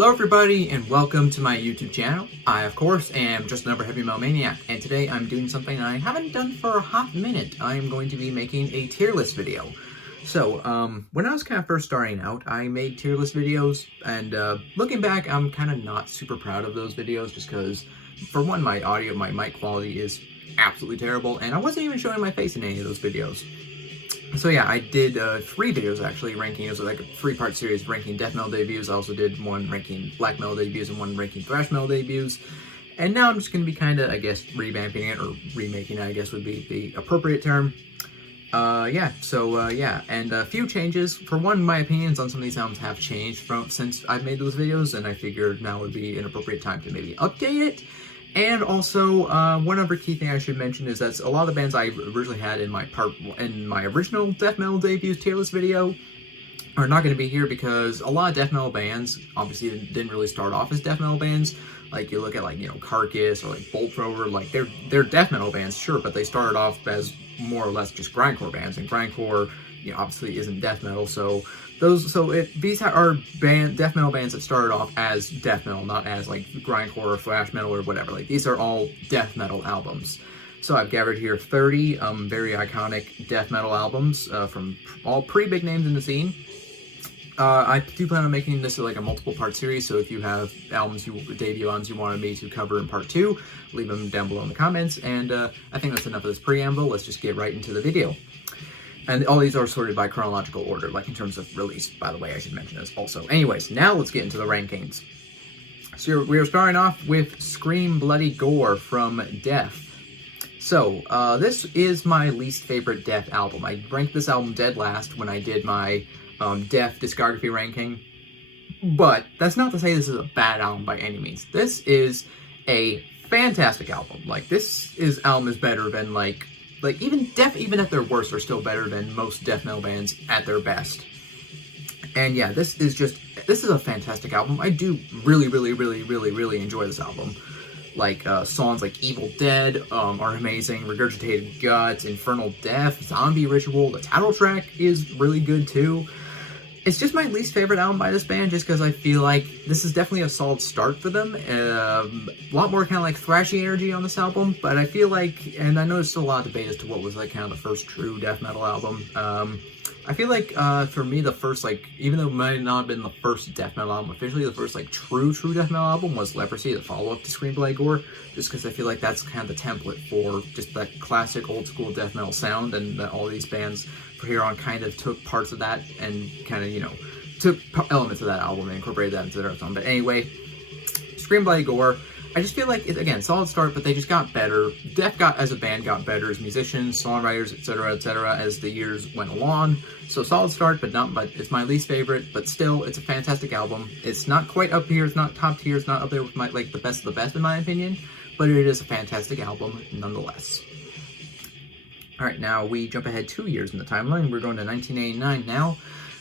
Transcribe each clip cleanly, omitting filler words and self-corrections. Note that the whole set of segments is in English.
Hello everybody and welcome to my YouTube channel. I of course am just another heavy metal maniac, and today I'm doing something I haven't done for a hot minute. I am going to be making a tier list video. So when I was kind of first starting out, I made tier list videos, and looking back, I'm kind of not super proud of those videos just because, for one, my mic quality is absolutely terrible, and I wasn't even showing my face in any of those videos. So yeah, I did 3 videos actually ranking. It was like a 3-part series ranking death metal debuts. I also did one ranking black metal debuts and one ranking thrash metal debuts. And now I'm just going to be kind of, I guess, revamping it, or remaking it, I guess would be the appropriate term. Yeah, and a few changes. For one, my opinions on some of these albums have changed since I've made those videos, and I figured now would be an appropriate time to maybe update it. And also, one other key thing I should mention is that a lot of the bands I originally had in my original death metal debuts tier list video are not going to be here because a lot of death metal bands obviously didn't really start off as death metal bands. Like you look at Carcass or like Bolt Thrower, like they're death metal bands, sure, but they started off as more or less just grindcore bands, and grindcore, obviously isn't death metal, so these are death metal bands that started off as death metal, not as like grindcore or thrash metal or whatever. Like these are all death metal albums. So I've gathered here 30 very iconic death metal albums from all pretty big names in the scene. I do plan on making this like a multiple part series, so if you have debut albums you wanted me to cover in part 2, leave them down below in the comments. And I think that's enough of this preamble. Let's just get right into the video. And all these are sorted by chronological order, like in terms of release, by the way, I should mention this also. Anyways, now let's get into the rankings. So we are starting off with Scream Bloody Gore from Death. So, this is my least favorite Death album. I ranked this album dead last when I did my Death discography ranking. But that's not to say this is a bad album by any means. This is a fantastic album. Like, album is better than, even Death, even at their worst, are still better than most death metal bands at their best. And yeah, this is a fantastic album. I do really enjoy this album. Like, songs like Evil Dead are amazing, Regurgitated Guts, Infernal Death, Zombie Ritual, the title track is really good too. It's just my least favorite album by this band, just because I feel like this is definitely a solid start for them. A lot more kind of like thrashy energy on this album, but I feel like, and I know there's still a lot of debate as to what was like kind of the first true death metal album. I feel like for me the first, even though it might not have been the first death metal album officially, the first true death metal album was Leprosy, the follow-up to Scream Bloody Gore, just because I feel like that's kind of the template for just that classic old school death metal sound, and that all these bands from here on kind of took parts of that and kind of, took elements of that album and incorporated that into their own. But anyway, Scream Bloody Gore, I just feel like it's, again, solid start, but they just got better. Death as a band got better as musicians, songwriters, etc., as the years went along. So solid start, but it's my least favorite, but still, it's a fantastic album. It's not quite up here, it's not top tier, it's not up there with the best of the best in my opinion, but it is a fantastic album nonetheless. Alright, now we jump ahead 2 years in the timeline. We're going to 1989 now.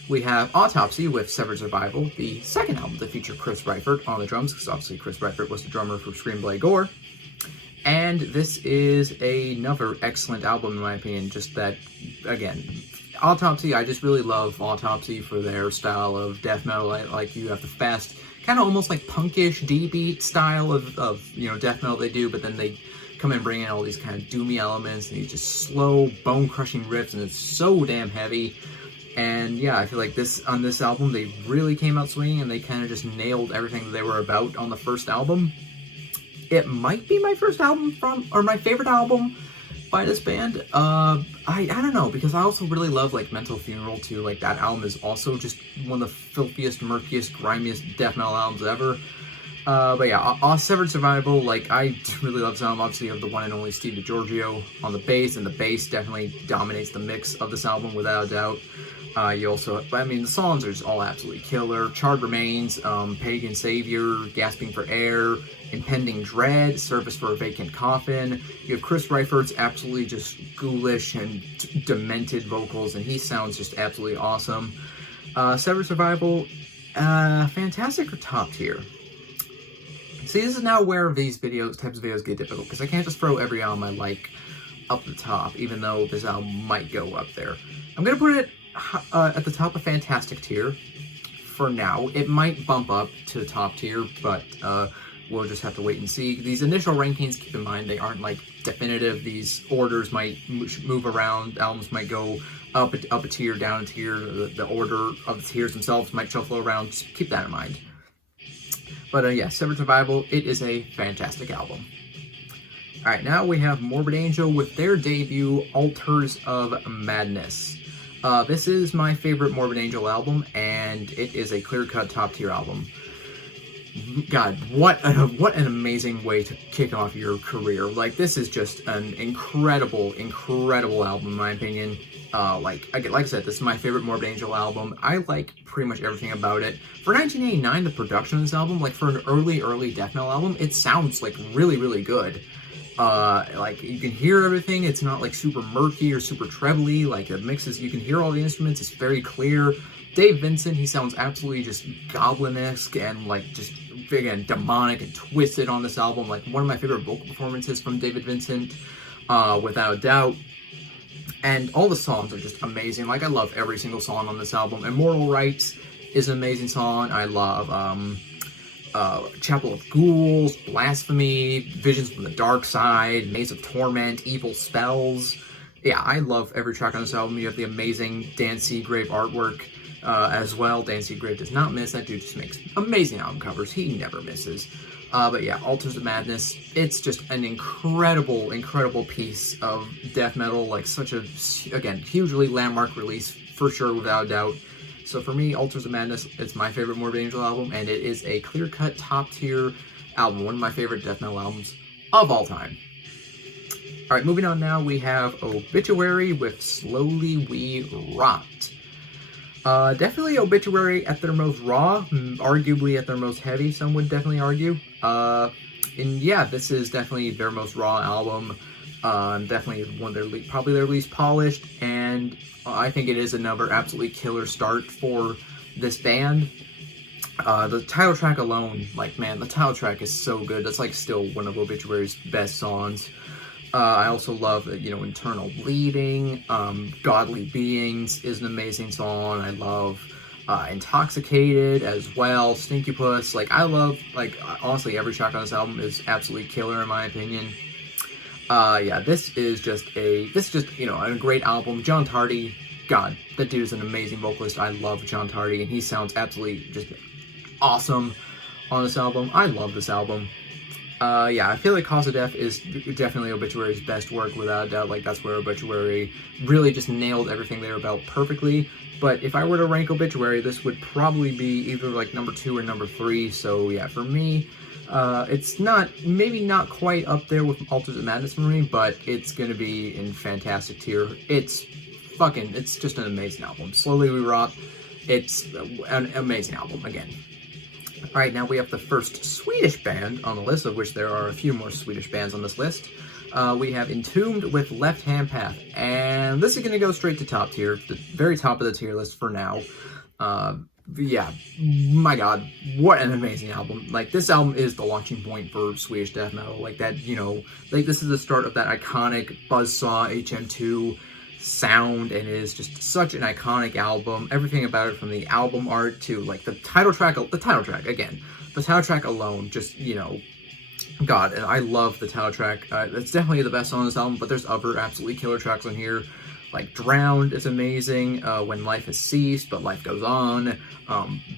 We have Autopsy with Severed Survival, the second album to feature Chris Reifert on the drums, because obviously Chris Reifert was the drummer for Scream Bloody Gore. And this is another excellent album in my opinion, just that, again, Autopsy, I just really love Autopsy for their style of death metal. Like, you have the fast, kind of almost like punkish D-beat style of death metal they do, but then they come and bring in all these kind of doomy elements and these just slow, bone-crushing riffs, and it's so damn heavy. And yeah, I feel like on this album, they really came out swinging, and they kind of just nailed everything that they were about on the first album. It might be my favorite album by this band. I don't know, because I also really love Mental Funeral too. Like, that album is also just one of the filthiest, murkiest, grimiest death metal albums ever. But yeah, Severed Survival, I really love this album. Obviously, you have the one and only Steve DiGiorgio on the bass, and the bass definitely dominates the mix of this album without a doubt. You also, the songs are just all absolutely killer. Charred Remains, Pagan Savior, Gasping for Air, Impending Dread, Service for a Vacant Coffin. You have Chris Reifert's absolutely just ghoulish and demented vocals, and he sounds just absolutely awesome. Severed Survival, fantastic or top tier? See, this is now where these types of videos get difficult, because I can't just throw every album I like up the top, even though this album might go up there. I'm going to put it at the top of fantastic tier for now. It might bump up to the top tier, but we'll just have to wait and see. These initial rankings, keep in mind, they aren't like definitive. These orders might move around. Albums might go up a tier, down a tier. The order of the tiers themselves might shuffle around. Just keep that in mind. But yeah, Severed Survival, it is a fantastic album. Alright, now we have Morbid Angel with their debut, Altars of Madness. This is my favorite Morbid Angel album, and it is a clear-cut top-tier album. God, what an amazing way to kick off your career. Like, this is just an incredible album, in my opinion. Like I said, this is my favorite Morbid Angel album. I like pretty much everything about it. For 1989, the production of this album, like, for an early death metal album, it sounds, like, really good. Like, you can hear everything. It's not like super murky or super trebly. Like, it mixes, you can hear all the instruments. It's very clear. Dave Vincent, he sounds absolutely just goblin-esque and like just again demonic and twisted on this album. Like, one of my favorite vocal performances from David Vincent, without a doubt. And all the songs are just amazing. Like, I love every single song on this album. Immortal Rites is an amazing song. I love Chapel of Ghouls, Blasphemy, Visions from the Dark Side, Maze of Torment, Evil Spells. Yeah, I love every track on this album. You have the amazing Dan Seagrave artwork as well. Dan Seagrave does not miss. That dude just makes amazing album covers. He never misses. But yeah, Altars of Madness, it's just an incredible piece of death metal. Like, such a, again, hugely landmark release, for sure, without a doubt. So for me, Altars of Madness, it's my favorite Morbid Angel album, and it is a clear-cut top-tier album, one of my favorite death metal albums of all time. Alright, moving on now, we have Obituary with Slowly We Rot. Definitely Obituary at their most raw, arguably at their most heavy, some would definitely argue. And yeah, this is definitely their most raw album. Definitely one of their probably their least polished, and I think it is another absolutely killer start for this band. The title track alone, like, man, the title track is so good. That's like still one of Obituary's best songs. I also love, you know, Internal Bleeding. Godly Beings is an amazing song. I love Intoxicated as well. Stinky Puss. Like, I love, like, honestly, every track on this album is absolutely killer in my opinion. Yeah, this is just, you know, a great album. John Tardy, God, that dude is an amazing vocalist. I love John Tardy, and he sounds absolutely just awesome on this album. I love this album. Yeah, I feel like Cause of Death is definitely Obituary's best work, without a doubt. Like, that's where Obituary really just nailed everything they were about perfectly. But if I were to rank Obituary, this would probably be either, like, number 2 or number 3. So, yeah, for me, it's not, maybe not quite up there with Altars of Madness for me, but it's gonna be in fantastic tier. It's just an amazing album. Slowly We Rot, it's an amazing album, again. Alright, now we have the first Swedish band on the list, of which there are a few more Swedish bands on this list. We have Entombed with Left Hand Path, and this is going to go straight to top tier, the very top of the tier list for now. Yeah, my god, what an amazing album. Like, this album is the launching point for Swedish death metal. Like, that, you know, like, this is the start of that iconic buzzsaw HM2 sound, and it is just such an iconic album. Everything about it, from the album art to, like, the title track again, the title track alone, just, you know, god, and I love the title track. It's definitely the best song on this album, but there's other absolutely killer tracks on here. Like, Drowned is amazing, When Life Has Ceased, But Life Goes On,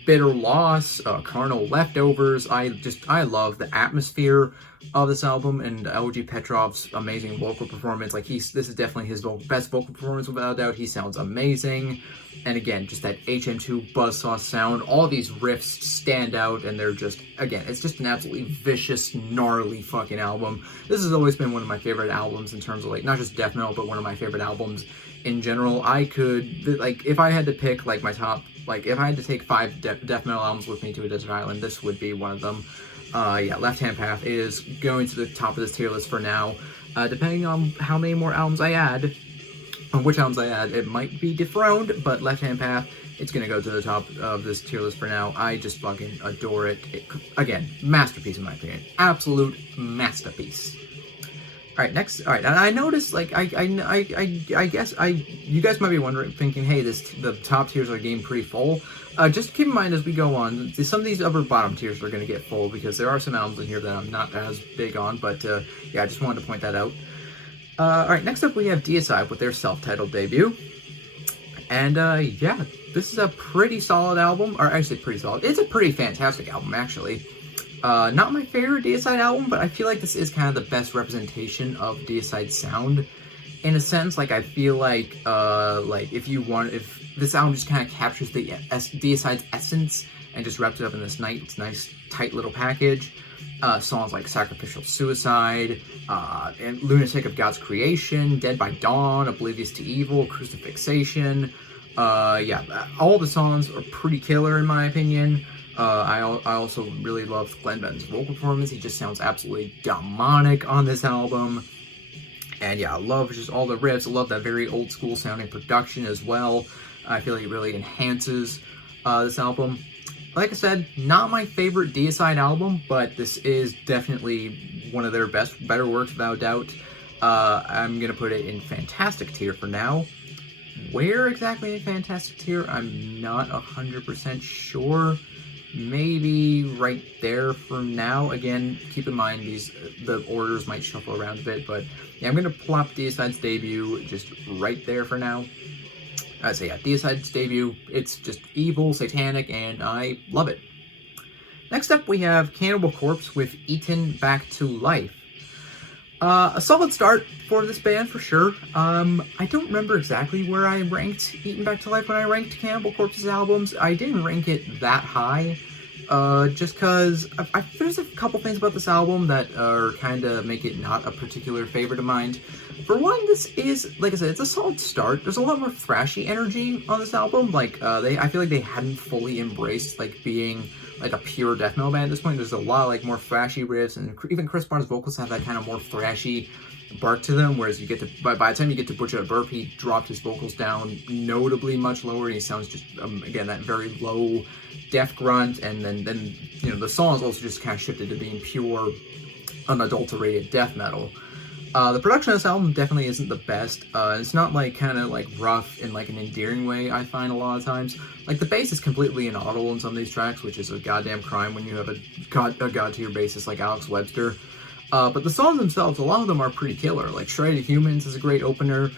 Bitter Loss, Carnal Leftovers. I love the atmosphere of this album, and LG Petrov's amazing vocal performance. Like, this is definitely his best vocal performance, without a doubt. He sounds amazing, and again, just that HM2 buzzsaw sound. All these riffs stand out, and they're just, again, it's just an absolutely vicious, gnarly fucking album. This has always been one of my favorite albums in terms of, like, not just death metal, but one of my favorite albums in general. I could, like, if I had to pick, like, my top, like, if I had to take 5 death metal albums with me to a desert island, this would be one of them. Yeah, Left Hand Path is going to the top of this tier list for now. Depending on how many more albums I add, on which albums I add, it might be dethroned, but Left Hand Path, it's going to go to the top of this tier list for now. I just fucking adore it. Again, masterpiece in my opinion. Absolute masterpiece. Alright, next, alright, and I noticed, like, I guess, you guys might be wondering, thinking, hey, the top tiers are getting pretty full. Just keep in mind as we go on, some of these upper bottom tiers are going to get full, because there are some albums in here that I'm not as big on, but, yeah, I just wanted to point that out. Alright, next up we have DSI with their self-titled debut. And, yeah, this is a pretty solid album, or actually pretty solid. It's a pretty fantastic album, actually. Not my favorite Deicide album, but I feel like this is kind of the best representation of Deicide's sound. In a sense, like, I feel like if this album just kind of captures the Deicide's essence and just wraps it up in this nice, tight little package. Songs like Sacrificial Suicide, and Lunatic of God's Creation, Dead by Dawn, Oblivious to Evil, Crucifixion. Yeah, all the songs are pretty killer in my opinion. I also really love Glenn Benton's vocal performance. He just sounds absolutely demonic on this album. And yeah, I love just all the riffs. I love that very old school sounding production as well. I feel like it really enhances this album. Like I said, not my favorite Deicide album, but this is definitely one of their better works without doubt. I'm going to put it in Fantastic tier for now. Where exactly in Fantastic tier, I'm not 100% sure. Maybe right there for now. Again, keep in mind the orders might shuffle around a bit, but yeah, I'm going to plop Deicide's debut just right there for now. So yeah, Deicide's debut, it's just evil, satanic, and I love it. Next up, we have Cannibal Corpse with Eaten Back to Life. A solid start for this band, for sure. I don't remember exactly where I ranked Eaten Back to Life when I ranked Cannibal Corpse's albums. I didn't rank it that high, just because there's a couple things about this album that are kind of make it not a particular favorite of mine. For one, this is, like I said, it's a solid start. There's a lot more thrashy energy on this album. Like, I feel like they hadn't fully embraced, like, being, like, a pure death metal band at this point. There's a lot of, like, more thrashy riffs, and even Chris Barnes' vocals have that kind of more thrashy bark to them, whereas you get to, by the time you get to Butcher at Birth, he dropped his vocals down notably much lower, and he sounds just, again, that very low death grunt, and then, you know, the songs also just kind of shifted to being pure, unadulterated death metal. The production of this album definitely isn't the best. It's not, like, kind of, like, rough in, like, an endearing way, I find a lot of times. Like, the bass is completely inaudible in some of these tracks, which is a goddamn crime when you have a god-tier bassist like Alex Webster. But the songs themselves, a lot of them are pretty killer. Like, Shredded Humans is a great opener.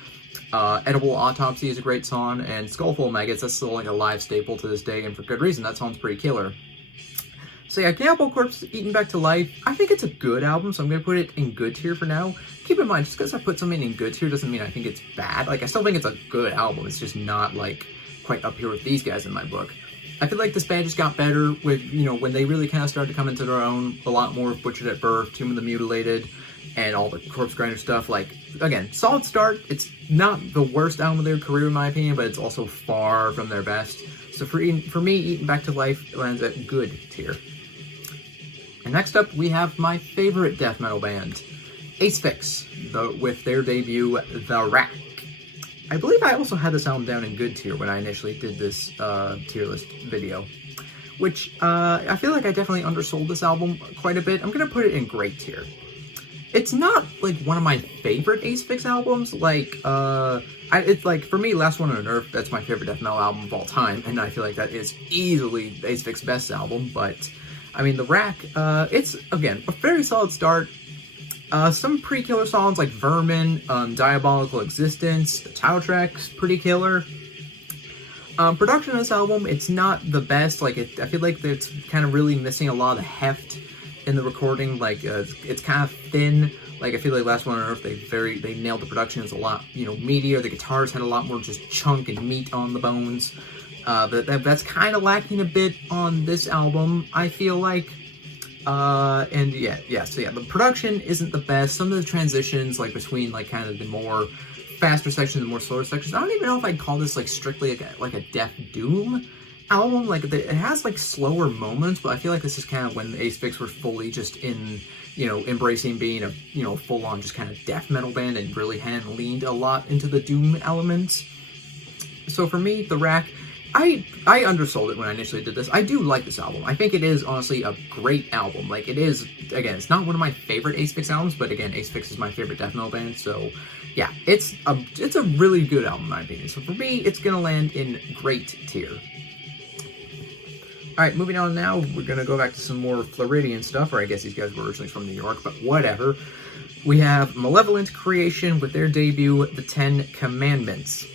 Edible Autopsy is a great song. And Skullful of Maggots, that's still, like, a live staple to this day, and for good reason. That song's pretty killer. So yeah, Cannibal Corpse, Eaten Back to Life, I think it's a good album, so I'm going to put it in good tier for now. Keep in mind, just because I put something in good tier doesn't mean I think it's bad. Like, I still think it's a good album, it's just not, like, quite up here with these guys in my book. I feel like this band just got better with, you know, when they really kind of started to come into their own, a lot more of Butchered at Birth, Tomb of the Mutilated, and all the Corpse Grinder stuff. Like, again, solid start. It's not the worst album of their career, in my opinion, but it's also far from their best. So for me, Eaten Back to Life lands at good tier. And next up, we have my favorite death metal band, Acefix, with their debut, The Rack. I believe I also had this album down in good tier when I initially did this tier list video, which I feel like I definitely undersold this album quite a bit. I'm going to put it in great tier. It's not, like, one of my favorite Acefix albums. Like, it's like, for me, Last One on Earth, that's my favorite death metal album of all time, and I feel like that is easily Acefix's best album, but I mean, The Rack, it's, again, a very solid start. Some pretty killer songs like Vermin, Diabolical Existence, the title track's pretty killer. Production of this album, it's not the best. Like, I feel like it's kind of really missing a lot of the heft in the recording. Like, it's kind of thin. Like, I feel like Last One on Earth, they nailed the production. It's a lot, you know, meatier. The guitars had a lot more just chunk and meat on the bones. That's kind of lacking a bit on this album, I feel like. And so the production isn't the best. Some of the transitions, like, between, like, kind of the more faster sections and the more slower sections, I don't even know if I'd call this, like, strictly like a Death Doom album. Like, it has, like, slower moments, but I feel like this is kind of when Acefix were fully just in, you know, embracing being a, you know, full-on just kind of death metal band and really hadn't leaned a lot into the Doom elements. So for me, The Rack, I undersold it when I initially did this. I do like this album. I think it is honestly a great album. Like, it is, again, it's not one of my favorite Acefix albums, but again, Acefix is my favorite death metal band, so yeah, it's a really good album in my opinion. So for me, it's gonna land in great tier. Alright, moving on now, we're gonna go back to some more Floridian stuff, or I guess these guys were originally from New York, but whatever. We have Malevolent Creation with their debut, The 10 Commandments.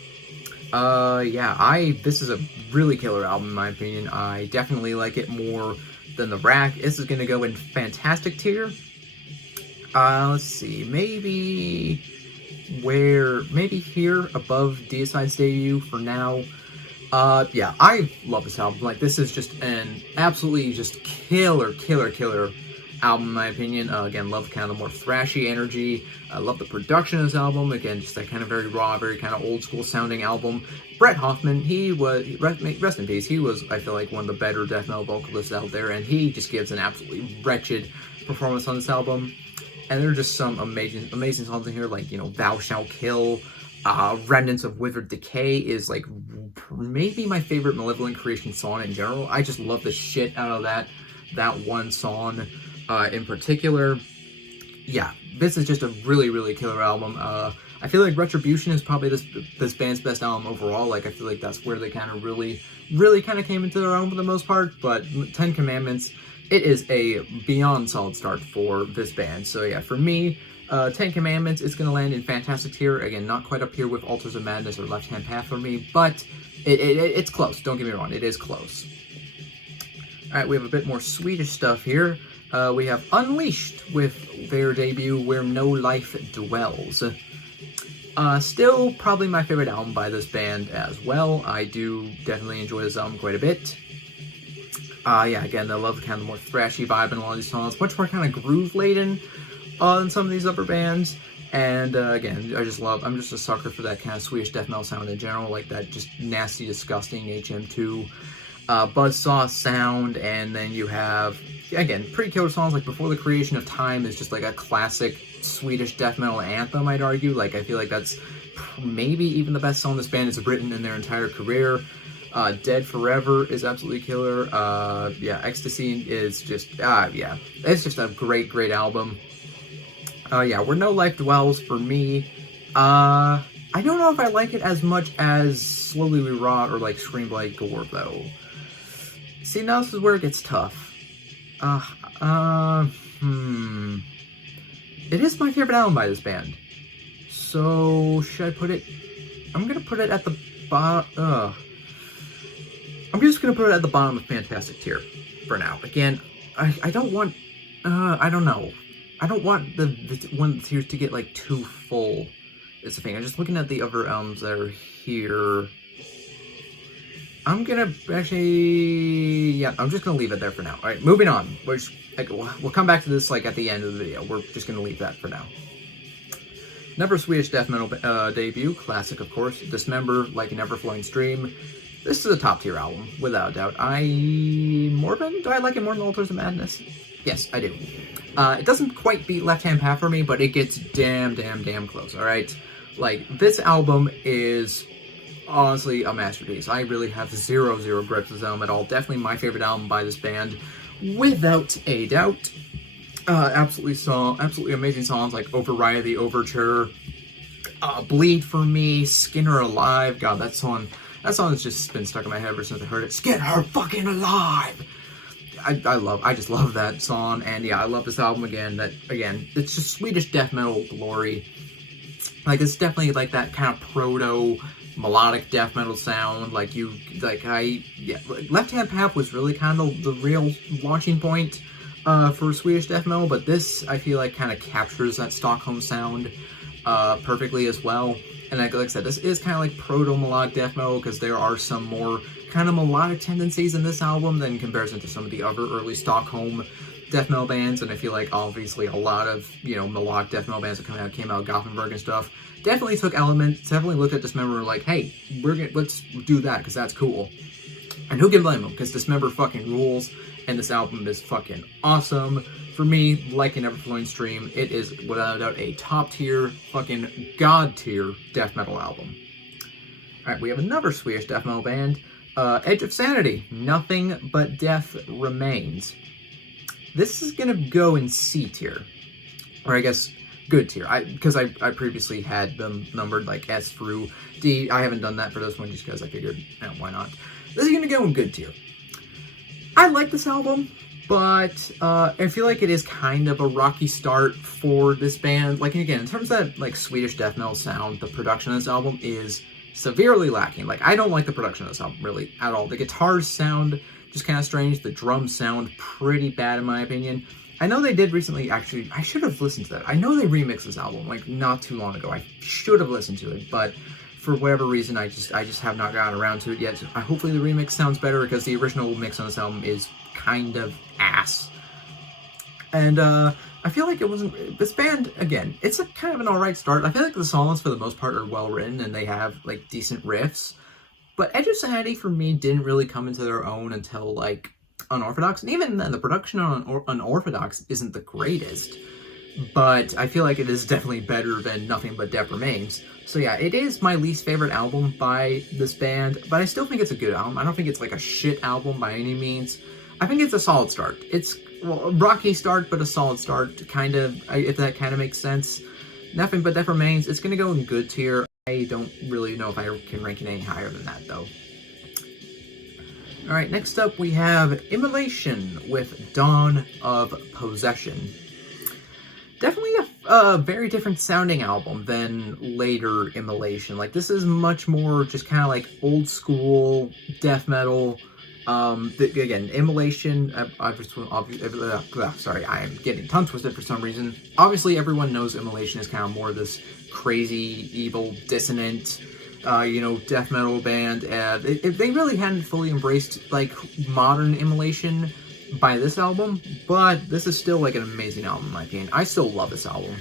Yeah, this is a really killer album in my opinion. I definitely like it more than the Rack. This is gonna go in fantastic tier. Let's see, maybe here above Deicide's debut for now. Yeah, I love this album. Like, this is just an absolutely just killer album in my opinion. Again, love kind of the more thrashy energy. I love the production of this album. Again, just that kind of very raw, very kind of old school sounding album. Brett Hoffman, he was, rest in peace, he was, I feel like, one of the better death metal vocalists out there, and he just gives an absolutely wretched performance on this album. And there are just some amazing songs in here, like, you know, Thou Shalt Kill, Remnants of Withered Decay is, like, maybe my favorite Malevolent Creation song in general. I just love the shit out of that one song in particular. Yeah, this is just a really killer album. I feel like Retribution is probably this band's best album overall. Like, I feel like that's where they kind of really kind of came into their own for the most part. But 10 Commandments, it is a beyond solid start for this band. So yeah, for me, 10 Commandments is going to land in fantastic tier. Again, not quite up here with Altars of Madness or Left Hand Path for me, but it's close. Don't get me wrong, it is close. Alright, we have a bit more Swedish stuff here. We have Unleashed with their debut, Where No Life Dwells. Still probably my favorite album by this band as well. I do definitely enjoy this album quite a bit. Yeah, again, I love kind of the more thrashy vibe in a lot of these songs. Much more kind of groove-laden than some of these other bands. And again, I'm just a sucker for that kind of Swedish death metal sound in general. Like that just nasty, disgusting HM2 buzzsaw sound. And then you have, again, pretty killer songs like Before the Creation of Time is just like a classic Swedish death metal anthem, I'd argue. Like, I feel like that's maybe even the best song this band has written in their entire career. Dead Forever is absolutely killer. Yeah, Ecstasy is just, yeah, it's just a great album. Yeah, Where No Life Dwells for me. I don't know if I like it as much as Slowly We Rot or like Scream Like Gore though. See, now this is where it gets tough. It is my favorite album by this band. So, should I put it... I'm gonna put it at the bottom... I'm just gonna put it at the bottom of fantastic tier for now. Again, I don't want... I don't know. I don't want the one of the tiers to get, like, too full. Is the thing. I'm just looking at the other albums that are here. I'm gonna actually... Yeah, I'm just gonna leave it there for now. Alright, moving on. We'll come back to this, like, at the end of the video. We're just gonna leave that for now. Never Swedish death metal debut. Classic, of course. Dismember, Like an Ever-Flowing Stream. This is a top-tier album, without a doubt. Morbid? Do I like it more than Altars of Madness? Yes, I do. It doesn't quite beat Left Hand Path for me, but it gets damn close, alright? Like, this album is honestly a masterpiece. I really have zero grips with this album at all. Definitely my favorite album by this band, without a doubt. Absolutely amazing songs like Override the Overture, Bleed for Me, Skinner Alive. God, that song has just been stuck in my head ever since I heard it. Skin Her Fucking Alive! I just love that song, and yeah, I love this album again. It's just Swedish death metal glory. Like, it's definitely like that kind of proto melodic death metal sound. Left Hand Path was really kind of the real launching point for Swedish death metal, but this, I feel like, kind of captures that Stockholm sound perfectly as well. And like I said, this is kind of like proto-melodic death metal, because there are some more kind of melodic tendencies in this album than in comparison to some of the other early Stockholm death metal bands. And I feel like, obviously, a lot of, you know, melodic death metal bands that came out of Gothenburg and stuff definitely took elements, definitely looked at Dismember and were like, hey, let's do that, because that's cool. And who can blame them, because Dismember fucking rules, and this album is fucking awesome. For me, Like an Ever-Flowing Stream, it is without a doubt a top-tier, fucking god-tier death metal album. Alright, we have another Swedish death metal band. Edge of Sanity, Nothing But Death Remains. This is gonna go in C tier, or I guess good tier, because I previously had them numbered like S through D. I haven't done that for this one just because I figured, why not? This is gonna go in good tier. I like this album, but I feel like it is kind of a rocky start for this band. Like, again, in terms of that like Swedish death metal sound, the production of this album is severely lacking. Like, I don't like the production of this album really at all. The guitars sound just kind of strange. The drums sound pretty bad in my opinion. I know they did recently, actually, I should have listened to that. I know they remixed this album like not too long ago. I should have listened to it, but for whatever reason, I just have not gotten around to it yet. Hopefully the remix sounds better, because the original mix on this album is kind of ass. And I feel like it wasn't, this band, again, it's a kind of an alright start. I feel like the songs for the most part are well written and they have like decent riffs. But Edge of Sanity for me didn't really come into their own until like Unorthodox. And even then, the production on Unorthodox isn't the greatest. But I feel like it is definitely better than Nothing But Death Remains. So yeah, it is my least favorite album by this band, but I still think it's a good album. I don't think it's like a shit album by any means. I think it's a solid start. It's, well, a rocky start, but a solid start, kind of, if that kind of makes sense. Nothing But Death Remains, it's going to go in good tier. I don't really know if I can rank it any higher than that, though. Alright, next up we have Emulation with Dawn of Possession. Definitely a very different sounding album than later Emulation. Like, this is much more just kind of like old school death metal. Again, Emulation, sorry, I am getting tongue twisted for some reason. Obviously, everyone knows Emulation is kind of more this crazy, evil, dissonant, death metal band. They really hadn't fully embraced, like, modern Emulation by this album, but this is still, like, an amazing album, in my opinion. I still love this album.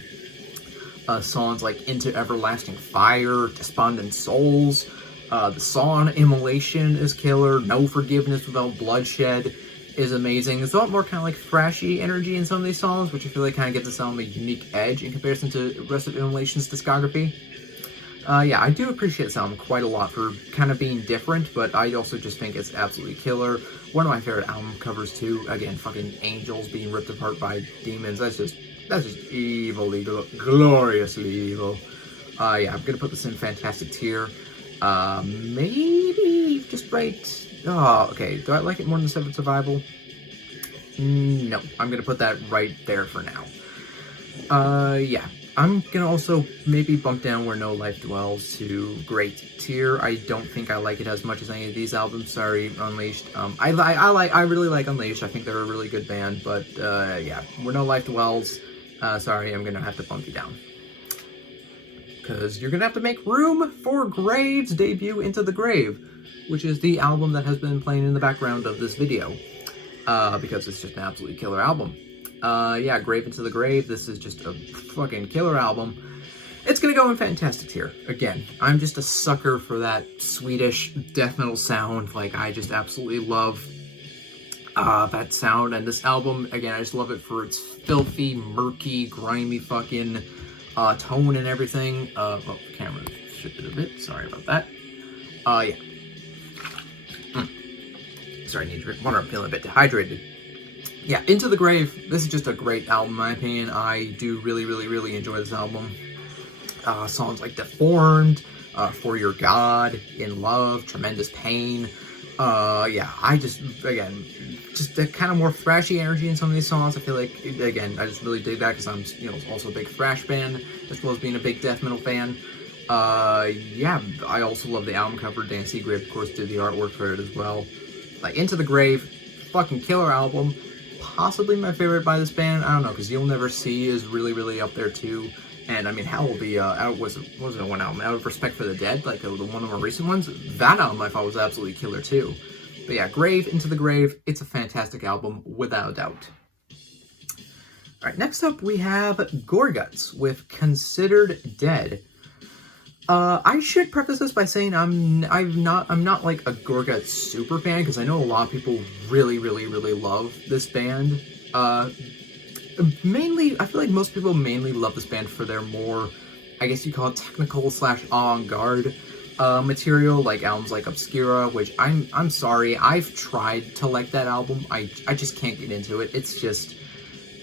Songs like Into Everlasting Fire, Despondent Souls, the song Immolation is killer. No Forgiveness Without Bloodshed is amazing. There's a lot more kind of like thrashy energy in some of these songs, which I feel like kind of gives this album a unique edge in comparison to the rest of Immolation's discography. Yeah, I do appreciate this album quite a lot for kind of being different, but I also just think it's absolutely killer. One of my favorite album covers too. Again, fucking angels being ripped apart by demons. That's just evilly, gloriously evil. Yeah, I'm gonna put this in fantastic tier. Maybe just right. Oh, okay. Do I like it more than Seventh Survival? No, I'm gonna put that right there for now. Yeah, I'm gonna also maybe bump down Where No Life Dwells to great tier. I don't think I like it as much as any of these albums. Sorry, Unleashed. I really like Unleashed. I think they're a really good band, but yeah, Where No Life Dwells. Sorry, I'm gonna have to bump you down. Because you're going to have to make room for Grave's debut, Into the Grave, which is the album that has been playing in the background of this video, because it's just an absolutely killer album. Yeah, Grave Into the Grave, this is just a fucking killer album. It's going to go in fantastic tier. Again, I'm just a sucker for that Swedish death metal sound. Like, I just absolutely love that sound, and this album, again, I just love it for its filthy, murky, grimy fucking tone and everything. Well, the camera shifted a bit. Sorry about that. Yeah. Sorry, I need to drink water. I'm feeling a bit dehydrated. Yeah, Into the Grave. This is just a great album, in my opinion. I do really enjoy this album. Songs like Deformed, For Your God, In Love, Tremendous Pain. Yeah, I just, again, just the kind of more thrashy energy in some of these songs. I feel like, again, I just really dig that because I'm, also a big thrash fan, as well as being a big death metal fan. Yeah, I also love the album cover. Dan Seagrave, of course, did the artwork for it as well. Like, Into the Grave, fucking killer album. Possibly my favorite by this band. I don't know, because You'll Never See is really up there, too. And, I mean, hell, the, was it one album? Out of Respect for the Dead, like the one of the more recent ones, that album I thought was absolutely killer, too. But yeah, Grave, Into the Grave, it's a fantastic album, without a doubt. Alright, next up we have Gorguts with Considered Dead. I should preface this by saying I'm not like a Gorguts super fan, because I know a lot of people really love this band. Mainly, I feel like most people mainly love this band for their more, I guess you call it technical / avant-garde material, like albums like Obscura, which I'm sorry, I've tried to like that album. I just can't get into it. It's just,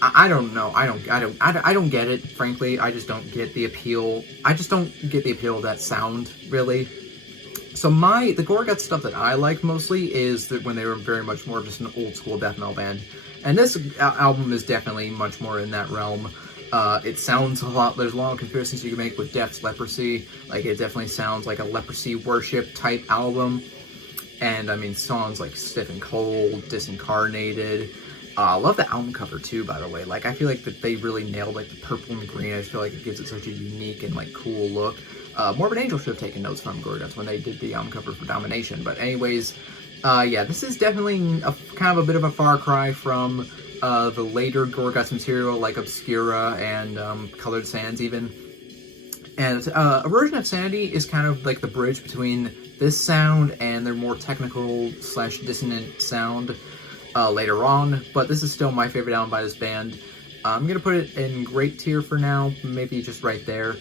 I don't know. I don't get it. Frankly, I just don't get the appeal. I just don't get the appeal of that sound, really. So the Gorgon stuff that I like mostly is that when they were very much more just an old school death metal band. And this album is definitely much more in that realm. It sounds a lot, there's a lot of comparisons you can make with Death's Leprosy. Like, it definitely sounds like a leprosy worship type album. And, I mean, songs like Stiff and Cold, Disincarnated. I love the album cover, too, by the way. Like, I feel like that they really nailed, like, the purple and green. I just feel like it gives it such a unique and, like, cool look. Morbid Angel should have taken notes from Gorgon when they did the album cover for Domination. But anyways, yeah, this is definitely kind of a bit of a far cry from the later Gorgon material, like Obscura and Colored Sands, even. And a version of Sanity is kind of like the bridge between this sound and their more technical / dissonant sound later on. But this is still my favorite album by this band. I'm gonna put it in great tier for now, maybe just right there.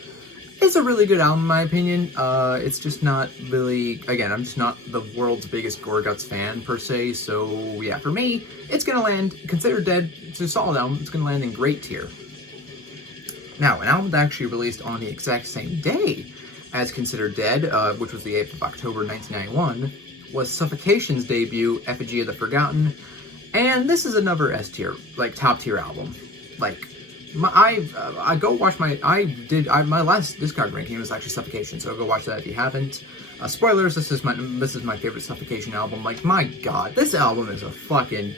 It's a really good album, in my opinion. It's just not really, again, I'm just not the world's biggest Gorgon fan, per se, so yeah, for me, it's gonna land, Considered Dead, it's a solid album, it's gonna land in great tier. Now, an album that actually released on the exact same day as Considered Dead, which was the 8th of October 1991, was Suffocation's debut, Effigy of the Forgotten, and this is another S tier, like, top tier album. Like, I go watch my last Discard ranking was actually Suffocation, so go watch that if you haven't. Spoilers, this is my favorite Suffocation album. Like, my god, this album is a fucking,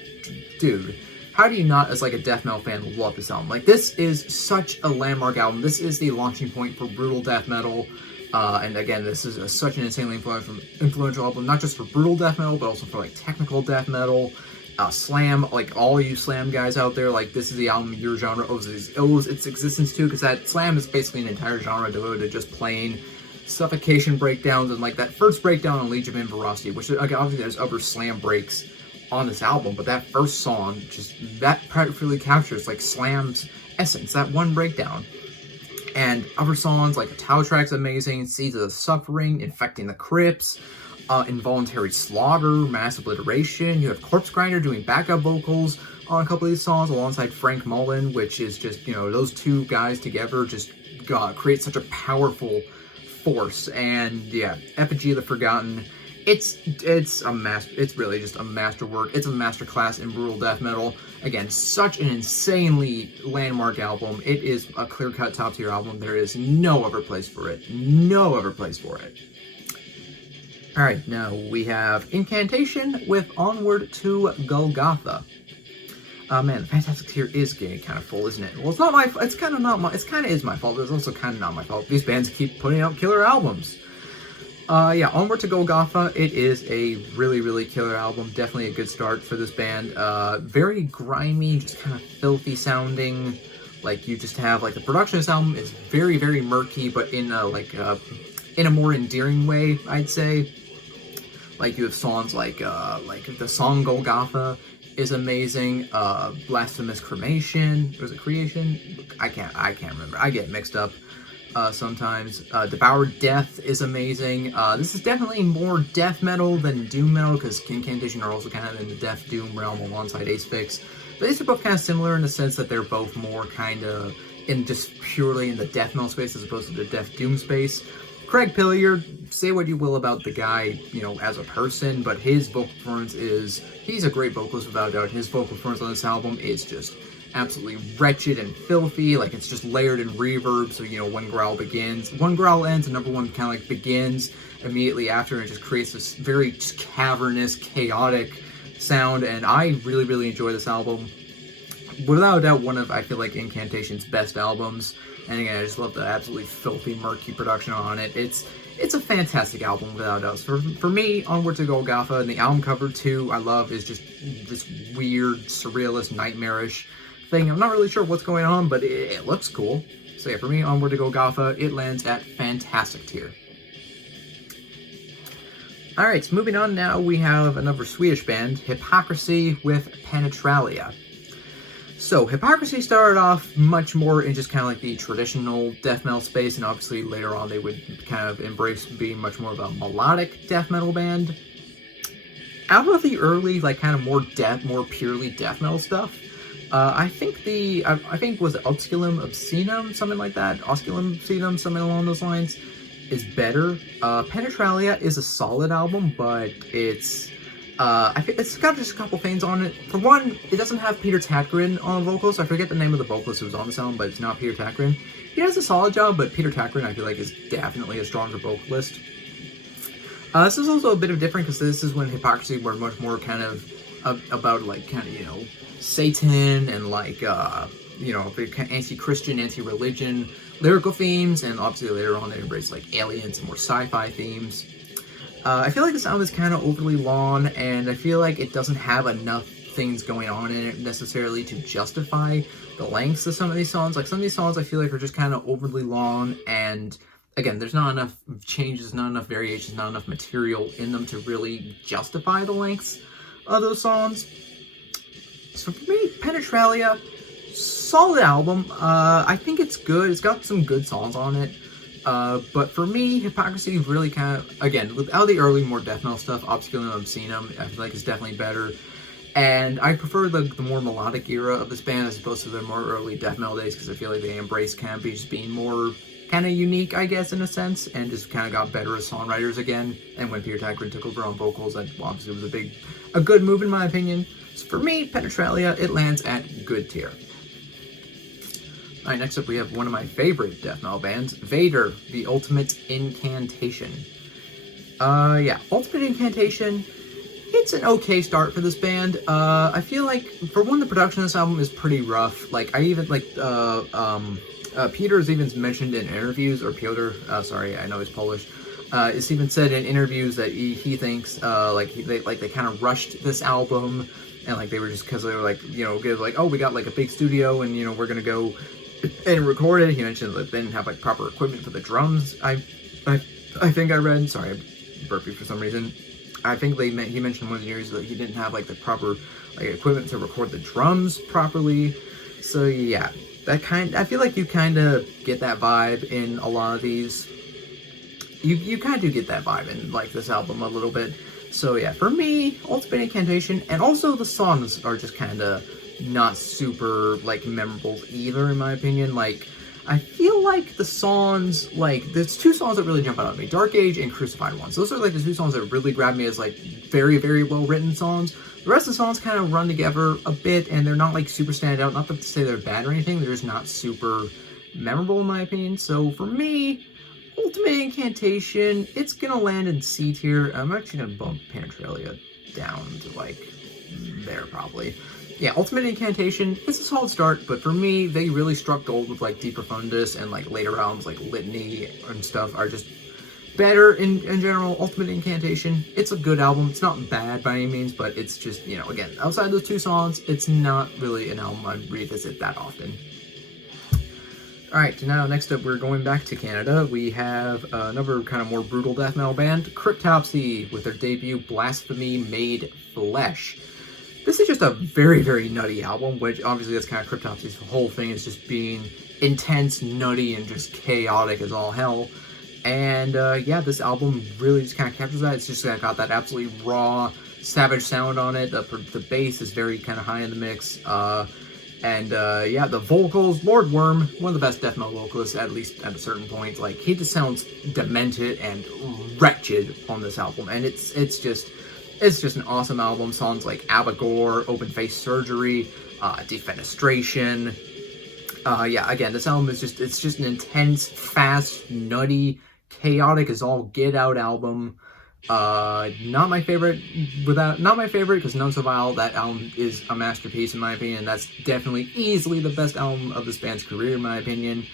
dude, how do you not, as like a death metal fan, love this album? Like, this is such a landmark album. This is the launching point for brutal death metal, and again, this is such an insanely influential album, not just for brutal death metal, but also for like technical death metal. Slam, like all you Slam guys out there, like this is the album your genre owes its existence to, because that Slam is basically an entire genre devoted to just playing Suffocation breakdowns, and like that first breakdown on Legion of Veracity, which obviously there's other Slam breaks on this album, but that first song, just that practically captures like Slam's essence, that one breakdown. And other songs like the Tau track's amazing, Seeds of the Suffering, Infecting the Crypts, Involuntary Slaughter, Mass Obliteration. You have Corpse Grinder doing backup vocals on a couple of these songs alongside Frank Mullen, which is just, you know, those two guys together just create such a powerful force. And yeah, Effigy of the Forgotten, it's really just a masterwork. It's a masterclass in brutal death metal. Again, such an insanely landmark album. It is a clear-cut top-tier album. There is no other place for it. No other place for it. Alright, now we have Incantation with Onward to Golgotha. Man, the Fantastic tier is getting kind of full, isn't it? Well, it's not my, it's kind of is my fault, but it's also kind of not my fault. These bands keep putting out killer albums. Yeah, Onward to Golgotha, it is a really, really killer album. Definitely a good start for this band. Very grimy, just kind of filthy sounding. Like, you just have, like, the production of this album is very, very murky, but in a, in a more endearing way, I'd say. Like, you have songs like the song Golgotha is amazing. Blasphemous Cremation, was it Creation? I can't remember. I get mixed up sometimes. Devoured Death is amazing. This is definitely more death metal than doom metal, because Incantation are also kind of in the death doom realm alongside Acefix. But these are both kind of similar in the sense that they're both more kind of in just purely in the death metal space as opposed to the death doom space. Craig Pillier, say what you will about the guy, you know, as a person, but his vocal performance he's a great vocalist without a doubt. His vocal performance on this album is just absolutely wretched and filthy. Like, it's just layered in reverb, so, you know, one growl ends, another one kind of like begins immediately after, and it just creates this very just cavernous, chaotic sound, and I really, really enjoy this album. Without a doubt, one of, I feel like, Incantation's best albums. And again, I just love the absolutely filthy, murky production on it. It's a fantastic album, without a doubt. For me, Onward to Golgotha, and the album cover, too, I love, is just this weird, surrealist, nightmarish thing. I'm not really sure what's going on, but it looks cool. So yeah, for me, Onward to Golgotha, it lands at fantastic tier. Alright, so moving on now, we have another Swedish band, Hypocrisy with Penetralia. So, Hypocrisy started off much more in just kind of like the traditional death metal space, and obviously later on they would kind of embrace being much more of a melodic death metal band. Out of the early, like, kind of more purely death metal stuff, I think was it Osculum Obscenum, something like that, Osculum Obscenum, something along those lines, is better. Penetralia is a solid album, but it's it's got just a couple things on it. For one, it doesn't have Peter Tägtgren on vocals. I forget the name of the vocalist who was on this album, but it's not Peter Tägtgren. He does a solid job, but Peter Tägtgren, I feel like, is definitely a stronger vocalist. This is also a bit of different, because this is when Hypocrisy were much more kind of about, like, kind of, you know, Satan and, like, you know, anti-Christian, anti-religion lyrical themes, and obviously later on they embraced, like, aliens and more sci-fi themes. I feel like this album is kind of overly long, and I feel like it doesn't have enough things going on in it necessarily to justify the lengths of some of these songs. Like, some of these songs I feel like are just kind of overly long, and again, there's not enough changes, not enough variations, not enough material in them to really justify the lengths of those songs. So for me, Penetralia, solid album. I think it's good. It's got some good songs on it. But for me, Hypocrisy really kind of, again, without the early, more death metal stuff, Obsculum Obscenum, I feel like it's definitely better. And I prefer the more melodic era of this band as opposed to the more early death metal days, because I feel like they embraced kind of just being more kind of unique, I guess, in a sense, and just kind of got better as songwriters again. And when Peter Tägtgren took over on vocals, that obviously was a good move in my opinion. So for me, Penetralia, it lands at good tier. Alright, next up we have one of my favorite death metal bands, Vader, The Ultimate Incantation. Yeah, Ultimate Incantation, it's an okay start for this band. I feel like, for one, the production of this album is pretty rough. Like, I even, like, Peter's even mentioned in interviews, or Piotr, sorry, I know he's Polish, it's even said in interviews that he thinks, they kind of rushed this album, and, like, they were just, because they were, like, you know, oh, we got, like, a big studio, and, you know, we're gonna go and record it. He mentioned that they didn't have, like, proper equipment for the drums. I think I read, sorry, I'm burping for some reason. I think he mentioned in one of the interviews that he didn't have, like, the proper, like, equipment to record the drums properly. So, yeah. I feel like you kind of get that vibe in a lot of these. You kind of do get that vibe in, like, this album a little bit. So yeah, for me, Ultimate Incantation, and also the songs are just kind of not super, like, memorable either, in my opinion. Like, I feel like the songs, like, there's two songs that really jump out at me, Dark Age and Crucified Ones. Those are, like, the two songs that really grab me as, like, very, very well-written songs. The rest of the songs kind of run together a bit, and they're not, like, super standout. Not to say they're bad or anything, they're just not super memorable, in my opinion. So, for me, Ultimate Incantation, it's gonna land in C tier. I'm actually gonna bump Penetralia down to, like, there, probably. Yeah, Ultimate Incantation, it's a solid start, but for me, they really struck gold with, like, De Profundis, and, like, later albums like Litany and stuff are just better in general. Ultimate Incantation, it's a good album. It's not bad by any means, but it's just, you know, again, outside those two songs, it's not really an album I'd revisit that often. Alright, now next up we're going back to Canada. We have another kind of more brutal death metal band, Cryptopsy, with their debut Blasphemy Made Flesh. This is just a very, very nutty album, which obviously that's kind of Cryptopsy's whole thing, is just being intense, nutty, and just chaotic as all hell. And yeah, this album really just kind of captures that. It's just got that absolutely raw, savage sound on it. The bass is very kind of high in the mix. Yeah, the vocals, Lord Worm, one of the best death metal vocalists, at least at a certain point. Like, he just sounds demented and wretched on this album, and it's just an awesome album. Songs like Abagor, Open Face Surgery, Defenestration. Yeah, again, this album is just an intense, fast, nutty, chaotic as all get out album. Not my favorite, because None So Vile, that album is a masterpiece in my opinion, and that's definitely easily the best album of this band's career in my opinion.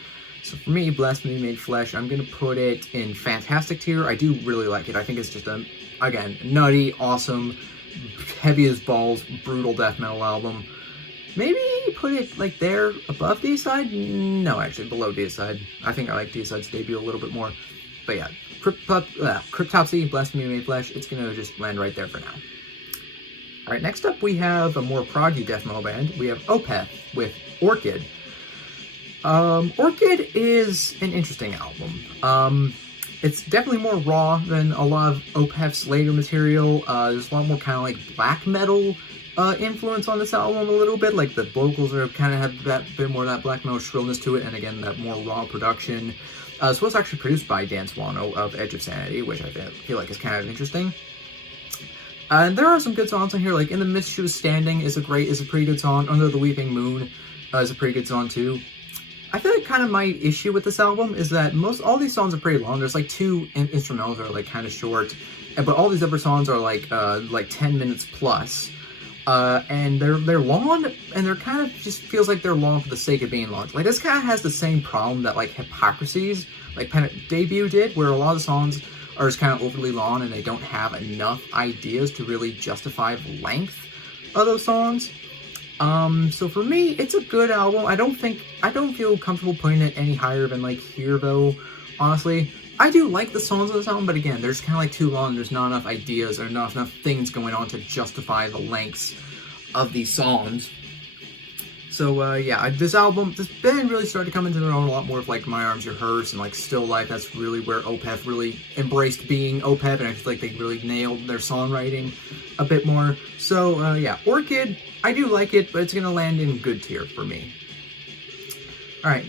So for me, Blasphemy Made Flesh, I'm gonna put it in fantastic tier. I do really like it. I think it's just a, again, nutty, awesome, heavy as balls, brutal death metal album. Maybe put it, like, there, above D-Side? No, actually, below D-Side. I think I like D-Side's debut a little bit more. But yeah, Cryptopsy, Blasphemy Made Flesh, it's gonna just land right there for now. All right, next up we have a more proggy death metal band. We have Opeth with Orchid. Orchid is an interesting album. It's definitely more raw than a lot of Opeth's later material. There's a lot more kind of like black metal influence on this album a little bit. Like the vocals are kind of have that bit more of that black metal shrillness to it, and again that more raw production. This was actually produced by Dan Swano of Edge of Sanity, which I feel like is kind of interesting. And there are some good songs on here, like In the Mist She Was Standing is a pretty good song. Under the Weeping Moon is a pretty good song too. I feel like kind of my issue with this album is that all these songs are pretty long. There's like 2 instrumentals that are like kind of short, but all these other songs are like 10 minutes plus. And they're long, and they're kind of just feels like they're long for the sake of being long. Like this kind of has the same problem that like Hypocrisy's like debut did, where a lot of the songs are just kind of overly long and they don't have enough ideas to really justify the length of those songs. So for me, it's a good album. I don't feel comfortable putting it any higher than like Here though, honestly. I do like the songs of this album, but again, they're just kind of like too long. There's not enough ideas or not enough things going on to justify the lengths of these songs. So yeah, this band really started to come into their own a lot more of like My Arms Your Hearse and like Still Life. That's really where Opeth really embraced being Opeth, and I feel like they really nailed their songwriting a bit more. So yeah, Orchid, I do like it, but it's gonna land in good tier for me. All right,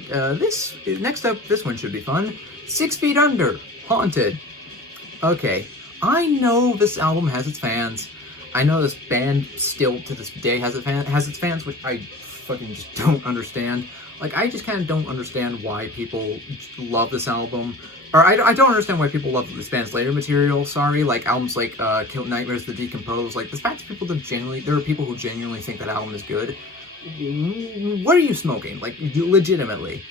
next up, this one should be fun. 6 Feet Under, Haunted. Okay, I know this album has its fans. I know this band still to this day has its fans, which I fucking just don't understand. Like, I just kind of don't understand why people love this album. Or I don't understand why people love this band's later material, sorry. Like, albums like Kill Nightmares, The Decompose. Like, the fact that there are people who genuinely think that album is good. What are you smoking? Like, legitimately.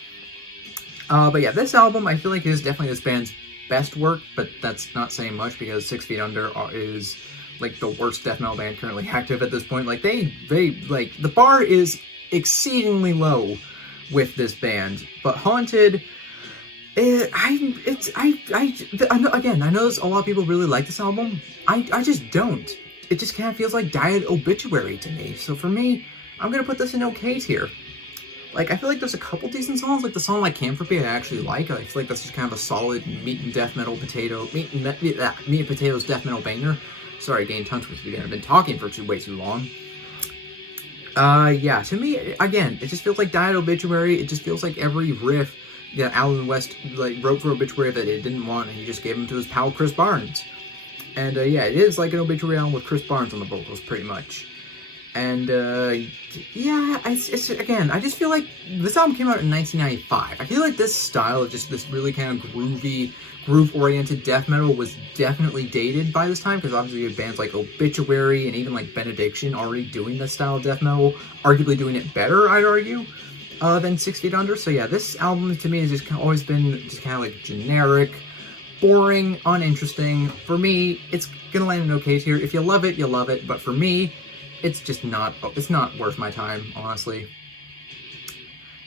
But yeah, this album, I feel like is definitely this band's best work, but that's not saying much because 6 Feet Under is like the worst death metal band currently active at this point. Like they like the bar is exceedingly low with this band. But Haunted, again, I know a lot of people really like this album. I just don't. It just kind of feels like Diet Obituary to me. So for me, I'm gonna put this in okay tier. Like, I feel like there's a couple decent songs, like the song like Camphropy I actually like. I feel like that's just kind of a solid meat and potatoes death metal banger. Sorry, gained tongue twister again. I've been talking for way too long. Yeah, to me, again, it just feels like Diet Obituary. It just feels like every riff that Alan West like wrote for Obituary that it didn't want, and he just gave them to his pal Chris Barnes. And yeah, it is like an Obituary album with Chris Barnes on the vocals, pretty much. And, yeah, again, I just feel like this album came out in 1995. I feel like this style of just this really kind of groovy, groove-oriented death metal was definitely dated by this time, because obviously you had bands like Obituary and even like Benediction already doing this style of death metal, arguably doing it better, I'd argue, than 6 Feet Under. So yeah, this album to me has just always been just kind of like generic, boring, uninteresting. For me, it's gonna land in okay tier. If you love it, you love it, but for me, it's just not worth my time, honestly.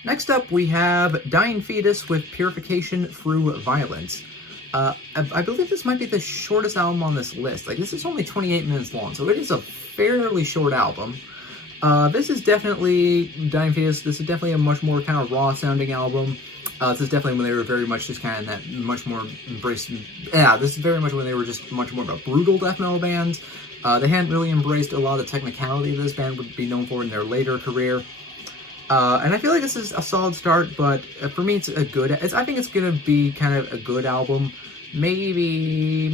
Next up, we have Dying Fetus with Purification For Violence. I believe this might be the shortest album on this list. Like, this is only 28 minutes long, so it is a fairly short album. This is definitely, Dying Fetus, this is definitely a much more kind of raw-sounding album. This is definitely when they were very much just kind of that much more embraced, yeah, this is very much when they were just much more of a brutal death metal band. They hadn't really embraced a lot of the technicality that this band would be known for in their later career. And I feel like this is a solid start, but for me it's a good, I think it's going to be kind of a good album. Maybe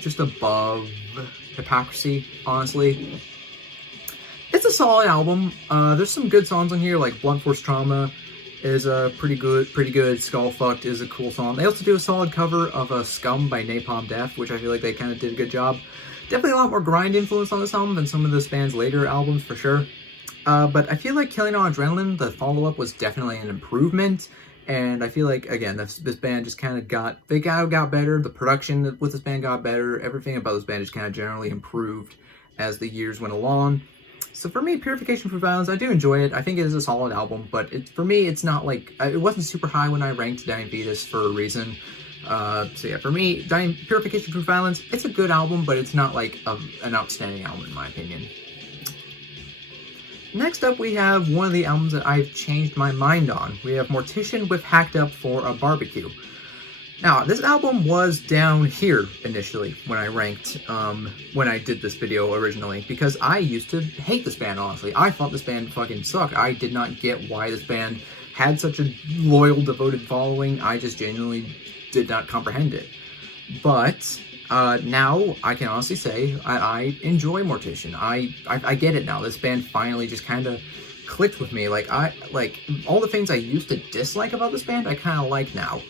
just above Hypocrisy, honestly. It's a solid album. There's some good songs on here, like Blunt Force Trauma is pretty good. Skullfucked is a cool song. They also do a solid cover of Scum by Napalm Death, which I feel like they kind of did a good job. Definitely a lot more grind influence on this album than some of this band's later albums, for sure. But I feel like Killing on Adrenaline, the follow-up, was definitely an improvement. And I feel like, again, this band just kind of got better. The production with this band got better. Everything about this band just kind of generally improved as the years went along. So for me, Purification For Violence, I do enjoy it. I think it is a solid album, but for me, it's not like, it wasn't super high when I ranked Dying Fetus for a reason. So yeah, for me, Purification For Violence, it's a good album, but it's not like an outstanding album in my opinion. Next up, we have one of the albums that I've changed my mind on. We have Mortician with Hacked Up for a Barbecue. Now, this album was down here initially when I ranked, when I did this video originally, because I used to hate this band, honestly. I thought this band fucking sucked. I did not get why this band had such a loyal, devoted following. I just genuinely did not comprehend it. But now I can honestly say I enjoy Mortician. I get it now. This band finally just kind of clicked with me. Like all the things I used to dislike about this band, I kind of like now.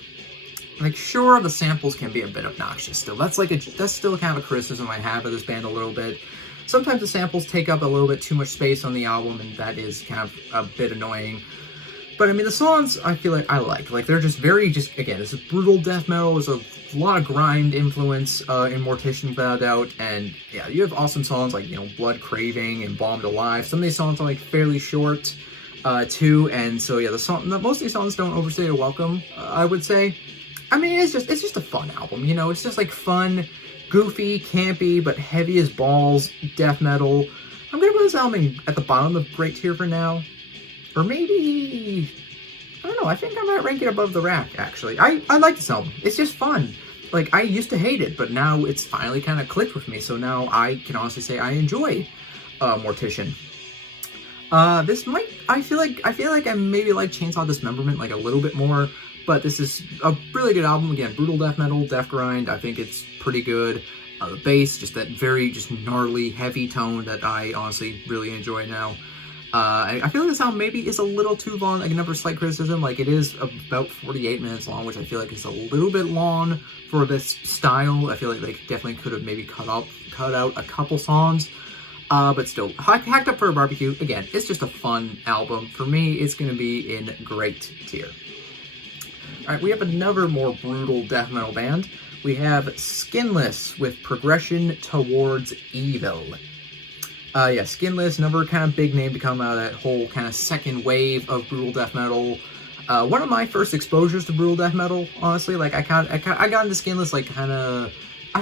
Like, sure, the samples can be a bit obnoxious still. That's still kind of a criticism I have of this band a little bit. Sometimes the samples take up a little bit too much space on the album, and that is kind of a bit annoying. But I mean, the songs I feel like I like. Like, they're just again, this is brutal death metal. There's a lot of grind influence in Mortician, without a doubt. And yeah, you have awesome songs like, you know, Blood Craving and Bombed Alive. Some of these songs are like fairly short too. And so yeah, most of these songs don't overstay their welcome, I would say. I mean, it's just a fun album, you know? It's just like fun, goofy, campy, but heavy as balls, death metal. I'm gonna put this album at the bottom of great tier for now. Or maybe, I don't know, I think I might rank it above the rack, actually. I like this album. It's just fun. Like, I used to hate it, but now it's finally kind of clicked with me, so now I can honestly say I enjoy Mortician. I feel like I maybe like Chainsaw Dismemberment like a little bit more, but this is a really good album. Again, brutal death metal, death grind. I think it's pretty good. The bass, just that very gnarly, heavy tone that I honestly really enjoy now. I feel like this album maybe is a little too long. Like, another slight criticism, like, it is about 48 minutes long, which I feel like is a little bit long for this style. I feel like they definitely could have maybe cut out a couple songs. But still, Hacked Up for a Barbecue, again, it's just a fun album. For me, it's going to be in great tier. Alright, we have another more brutal death metal band. We have Skinless with Progression Towards Evil. Yeah, Skinless, another kind of big name to come out of that whole kind of second wave of brutal death metal. One of my first exposures to brutal death metal, honestly. Like, I got into Skinless, like, I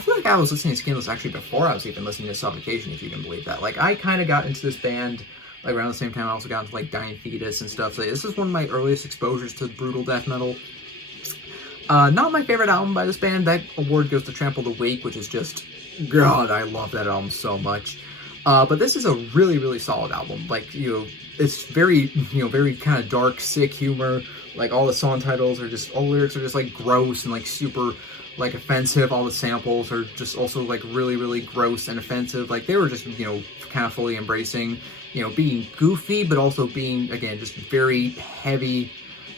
feel like I was listening to Skinless actually before I was even listening to Suffocation, if you can believe that. Like, I kind of got into this band, like, around the same time I also got into, like, Dying Fetus and stuff. So this is one of my earliest exposures to brutal death metal. Not my favorite album by this band. That award goes to Trample the Weak, which is just, God, I love that album so much. But this is a really, really solid album. Like, you know, it's very, you know, very kind of dark, sick humor. Like, all the song titles are just, all the lyrics are just, like, gross and, like, super, like, offensive. All the samples are just also, like, really, really gross and offensive. Like, they were just, you know, kind of fully embracing, you know, being goofy, but also being, again, just very heavy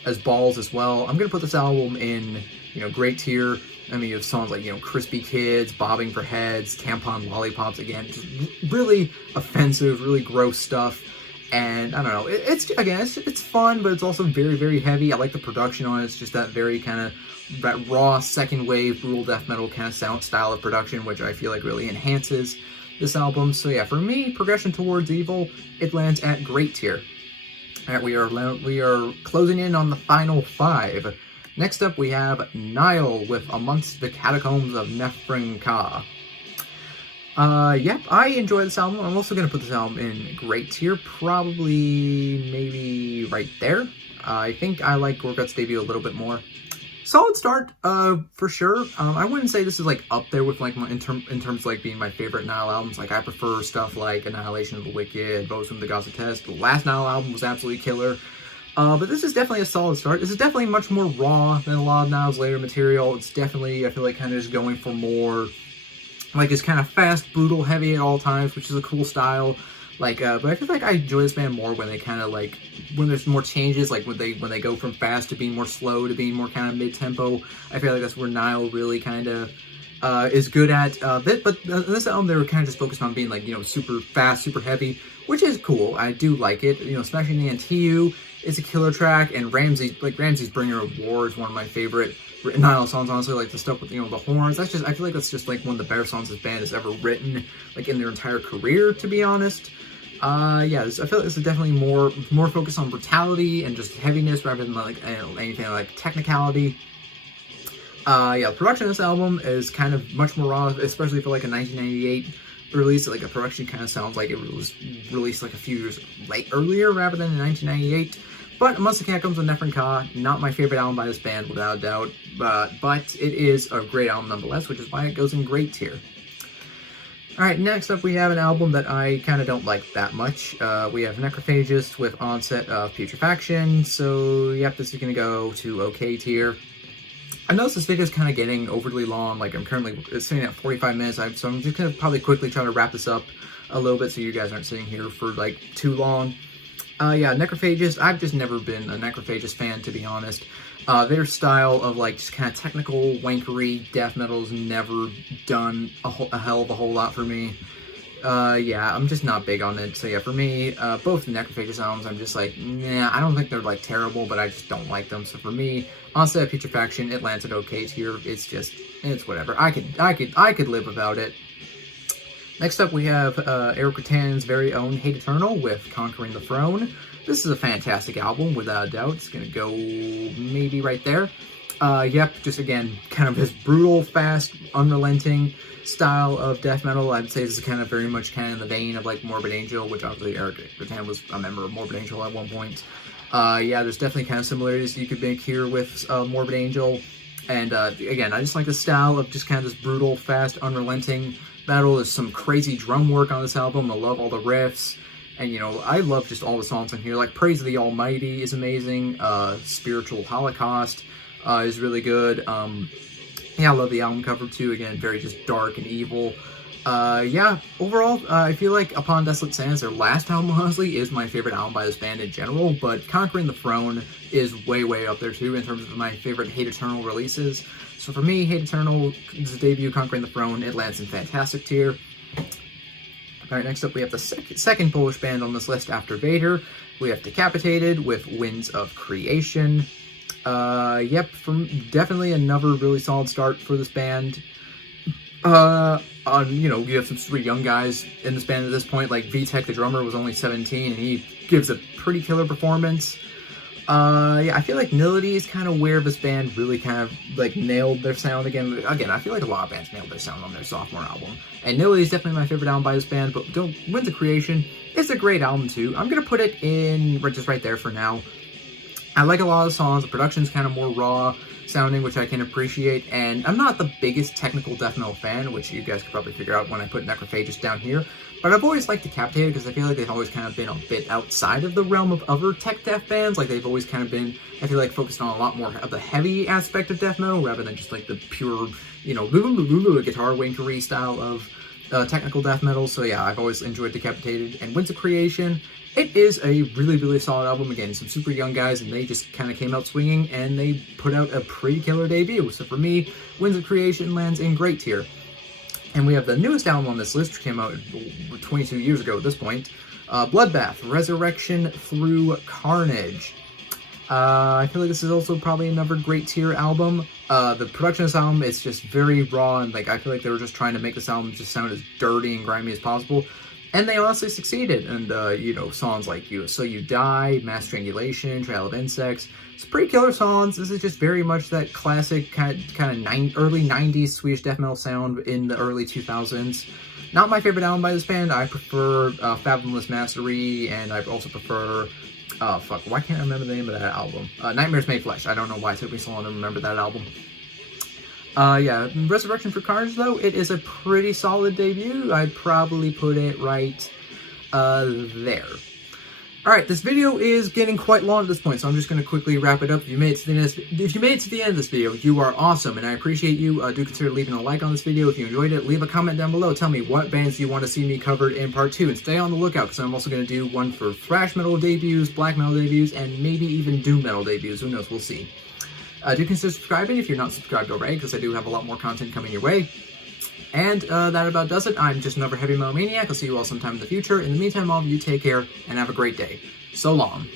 as balls as well. I'm gonna put this album in, you know, great tier. I mean, you have songs like, you know, Crispy Kids, Bobbing for Heads, Tampon Lollipops, again, just really offensive, really gross stuff. And I don't know, it's fun, but it's also very, very heavy. I like the production on it. It's just that very kind of, that raw second wave brutal death metal kind of style of production, which I feel like really enhances this album. So yeah, for me, Progression Towards Evil, it lands at great tier. All right, we are closing in on the final 5. Next up, we have Nile with Amongst the Catacombs of Nephrin-Ka. Yep, I enjoy this album. I'm also going to put this album in great tier, probably maybe right there. I think I like Gorgon's debut a little bit more. Solid start, for sure. I wouldn't say this is, like, up there with, like, in terms of, like, being my favorite Nile albums. Like, I prefer stuff like Annihilation of the Wicked, Vows from the Gaza Test. The last Nile album was absolutely killer. But this is definitely a solid start. This is definitely much more raw than a lot of Nile's later material. It's definitely, I feel like, kind of just going for more, like, it's kind of fast, brutal, heavy at all times, which is a cool style. Like, but I feel like I enjoy this band more when they kind of, like, when there's more changes, like when they go from fast to being more slow to being more kind of mid-tempo. I feel like that's where Nile really kind of is good at. But this album, they were kind of just focused on being, like, you know, super fast, super heavy, which is cool. I do like it. You know, Smashing the NTU is a killer track, and Ramsey's Bringer of War is one of my favorite Nile songs, honestly. Like, the stuff with, you know, the horns, I feel like that's just, like, one of the better songs this band has ever written, like, in their entire career, to be honest. Yeah, I feel like this is definitely more focused on brutality and just heaviness rather than, like, anything like technicality. Yeah, the production of this album is kind of much more raw, especially for like a 1998 release. Like, the production kind of sounds like it was released like a few years earlier rather than in 1998. But Amongst the Catacombs with Nephron Ka, not my favorite album by this band, without a doubt. But it is a great album nonetheless, which is why it goes in great tier. Alright, next up we have an album that I kind of don't like that much. We have Necrophagist with Onset of Putrefaction. So, yep, this is going to go to OK tier. I noticed this video is kind of getting overly long. Like, I'm currently sitting at 45 minutes, so I'm just going to probably quickly try to wrap this up a little bit so you guys aren't sitting here for, like, too long. Yeah, Necrophagist. I've just never been a Necrophagist fan, to be honest. Their style of, like, just kind of technical, wankery death metal has never done a hell of a whole lot for me. Yeah, I'm just not big on it. So yeah, for me, both the Necrophagist albums, I'm just like, yeah, I don't think they're like terrible, but I just don't like them. So for me, Onset of Putrefaction, it lands at OK tier. It's just, it's whatever. I could live without it. Next up, we have Eric Ratan's very own Hate Eternal with Conquering the Throne. This is a fantastic album, without a doubt. It's gonna go maybe right there. Yep, just again, kind of his brutal, fast, unrelenting style of death metal. I'd say this is kind of very much kind of in the vein of like Morbid Angel, which obviously Eric Ratan was a member of Morbid Angel at one point. Yeah, there's definitely kind of similarities you could make here with Morbid Angel. And again, I just like the style of just kind of this brutal, fast, unrelenting metal. There's some crazy drum work on this album. I love all the riffs. And, you know, I love just all the songs in here. Like, Praise of the Almighty is amazing. Spiritual Holocaust is really good. Yeah, I love the album cover, too. Again, very just dark and evil. Yeah, overall, I feel like Upon Desolate Sands, their last album, honestly, is my favorite album by this band in general. But Conquering the Throne is way, way up there, too, in terms of my favorite Hate Eternal releases. So for me, Hate Eternal, the debut, Conquering the Throne, it lands in fantastic tier. Alright, next up we have the second Polish band on this list after Vader. We have Decapitated with Winds of Creation. Yep, definitely another really solid start for this band. You know, you have some super young guys in this band at this point, like Vitek, the drummer, was only 17, and he gives a pretty killer performance. Yeah, I feel like Nility is kind of where this band really kind of, like, nailed their sound again. Again, I feel like a lot of bands nailed their sound on their sophomore album. And Nility is definitely my favorite album by this band, but Winds of Creation is a great album, too. I'm going to put it in just right there for now. I like a lot of the songs. The production's kind of more raw sounding, which I can appreciate, and I'm not the biggest technical death metal fan, which you guys could probably figure out when I put Necrophagist down here, but I've always liked Decapitated because I feel like they've always kind of been a bit outside of the realm of other tech death bands. Like, they've always kind of been, I feel like, focused on a lot more of the heavy aspect of death metal rather than just like the pure, you know, guitar wankery style of technical death metal. So yeah, I've always enjoyed Decapitated. And Winds of Creation, it is a really, really solid album. Again, some super young guys, and they just kind of came out swinging, and they put out a pretty killer debut. So for me, Winds of Creation lands in great tier. And we have the newest album on this list, which came out 22 years ago at this point, Bloodbath, Resurrection Through Carnage. I feel like this is also probably another great tier album. The production of this album is just very raw, and like I feel like they were just trying to make this album just sound as dirty and grimy as possible. And they honestly succeeded. And, you know, songs like So You Die, Mass Strangulation, Trail of Insects, it's pretty killer songs. This is just very much that classic kind of early 90s Swedish death metal sound in the early 2000s. Not my favorite album by this band. I prefer Fathomless Mastery, and I also prefer, why can't I remember the name of that album? Nightmares Made Flesh. I don't know why it took me so long to remember that album. Yeah, Resurrection for Carnage, though, it is a pretty solid debut. I'd probably put it right there. Alright, this video is getting quite long at this point, so I'm just going to quickly wrap it up. If you made it to the end of this video, you are awesome, and I appreciate you. Do consider leaving a like on this video. If you enjoyed it, leave a comment down below. Tell me what bands you want to see me covered in part 2, and stay on the lookout, because I'm also going to do one for thrash metal debuts, black metal debuts, and maybe even doom metal debuts. Who knows? We'll see. Do consider subscribing if you're not subscribed already, because I do have a lot more content coming your way. And that about does it. I'm just another heavy metal maniac. I'll see you all sometime in the future. In the meantime, all of you take care and have a great day. So long.